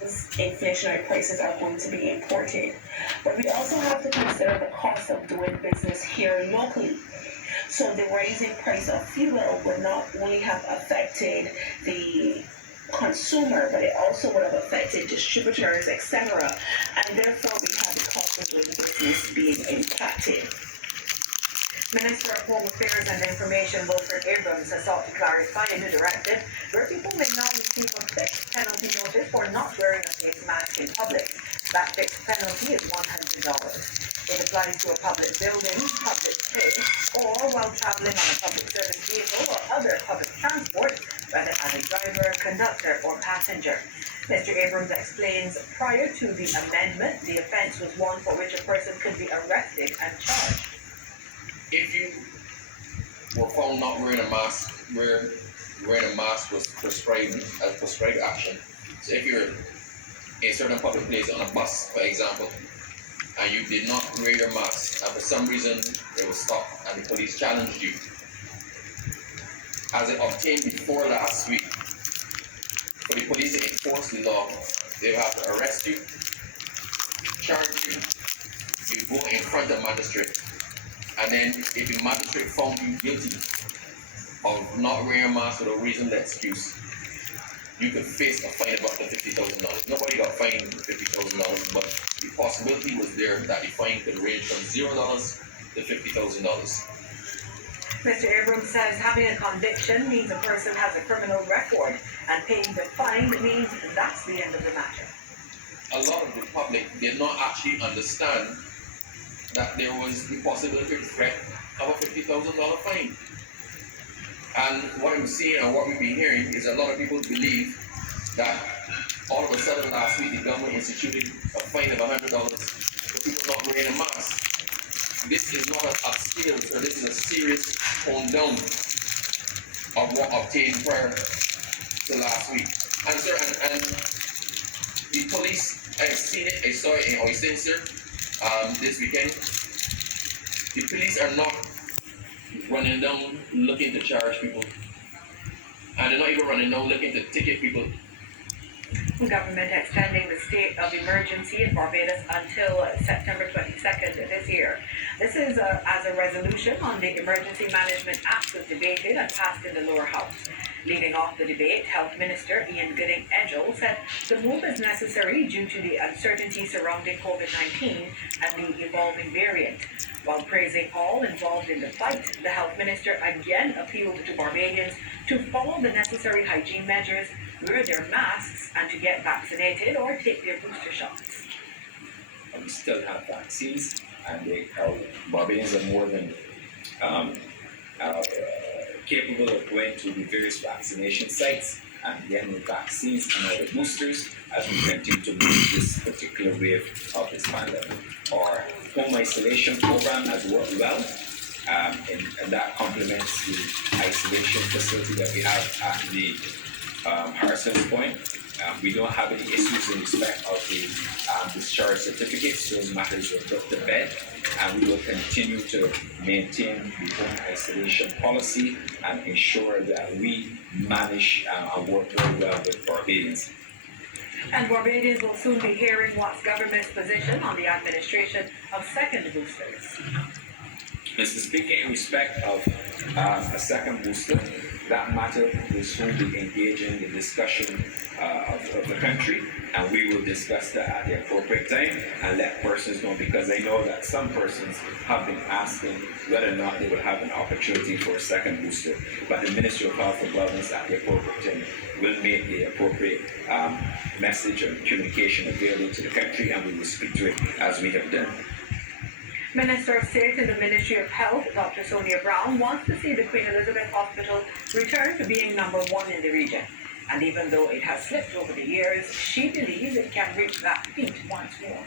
inflationary prices are going to be imported. But we also have to consider the cost of doing business here locally. So the rising price of fuel would not only have affected the consumer, but it also would have affected distributors, etc. And therefore we have the cost of doing business being impacted. Minister of Home Affairs and Information Wilfred Abrams has sought to clarify a new directive where people may now receive a fixed penalty notice for not wearing a face mask in public. That fixed penalty is $100. It applies to a public building, public place, or while traveling on a public service vehicle or other public transport, whether as a driver, conductor, or passenger. Mr. Abrams explains prior to the amendment, the offense was one for which a person could be arrested and charged. If you were found not wearing a mask, wearing a mask was prescribed action. So if you're in a certain public place on a bus, for example, and you did not wear your mask, and for some reason they will stop and the police challenged you, as it obtained before last week, for the police to enforce the law, they will have to arrest you, charge you, you go in front of magistrate. And then if the magistrate found you guilty of not wearing a mask without reasonable excuse, you could face a fine of up to $50,000. Nobody got fined $50,000, but the possibility was there that the fine could range from $0 to $50,000. Mr. Abrams says having a conviction means a person has a criminal record, and paying the fine means that's the end of the matter. A lot of the public did not actually understand that there was the possibility of threat of a $50,000 fine. And what I'm seeing and what we've been hearing is a lot of people believe that all of a sudden last week the government instituted a fine of $100 for people not wearing a mask. This is not a scale, so this is a serious tone down of what obtained prior to last week. And sir, and the police, I've seen it, I saw it in Oyster, sir. This weekend, the police are not running down looking to charge people, and they're not even running down looking to ticket people. The government extending the state of emergency in Barbados until September 22nd this year. This is as a resolution on the Emergency Management Act was debated and passed in the lower house. Leading off the debate, Health Minister Ian Gooding-Edgell said the move is necessary due to the uncertainty surrounding COVID-19 and the evolving variant. While praising all involved in the fight, the Health Minister again appealed to Barbadians to follow the necessary hygiene measures, wear their masks, and to get vaccinated or take their booster shots. We still have vaccines, and Barbadians are more than capable of going to the various vaccination sites and getting the vaccines and all the boosters as we continue to manage this particular wave of this pandemic. Our home isolation program has worked well, and that complements the isolation facility that we have at the Harrison's Point. We don't have any issues in respect of the discharge certificates. Those matters were put to bed, and we will continue to maintain the home isolation policy and ensure that we manage and work very well with Barbadians. And Barbadians will soon be hearing what's government's position on the administration of second boosters. Mr. Speaker, in respect of a second booster, that matter will soon be engaging the discussion of the country, and we will discuss that at the appropriate time and let persons know, because I know that some persons have been asking whether or not they will have an opportunity for a second booster. But the Ministry of Health and Wellness at the appropriate time will make the appropriate message and communication available to the country, and we will speak to it as we have done. Minister of State in the Ministry of Health, Dr. Sonia Brown, wants to see the Queen Elizabeth Hospital return to being number one in the region. And even though it has slipped over the years, she believes it can reach that feat once more.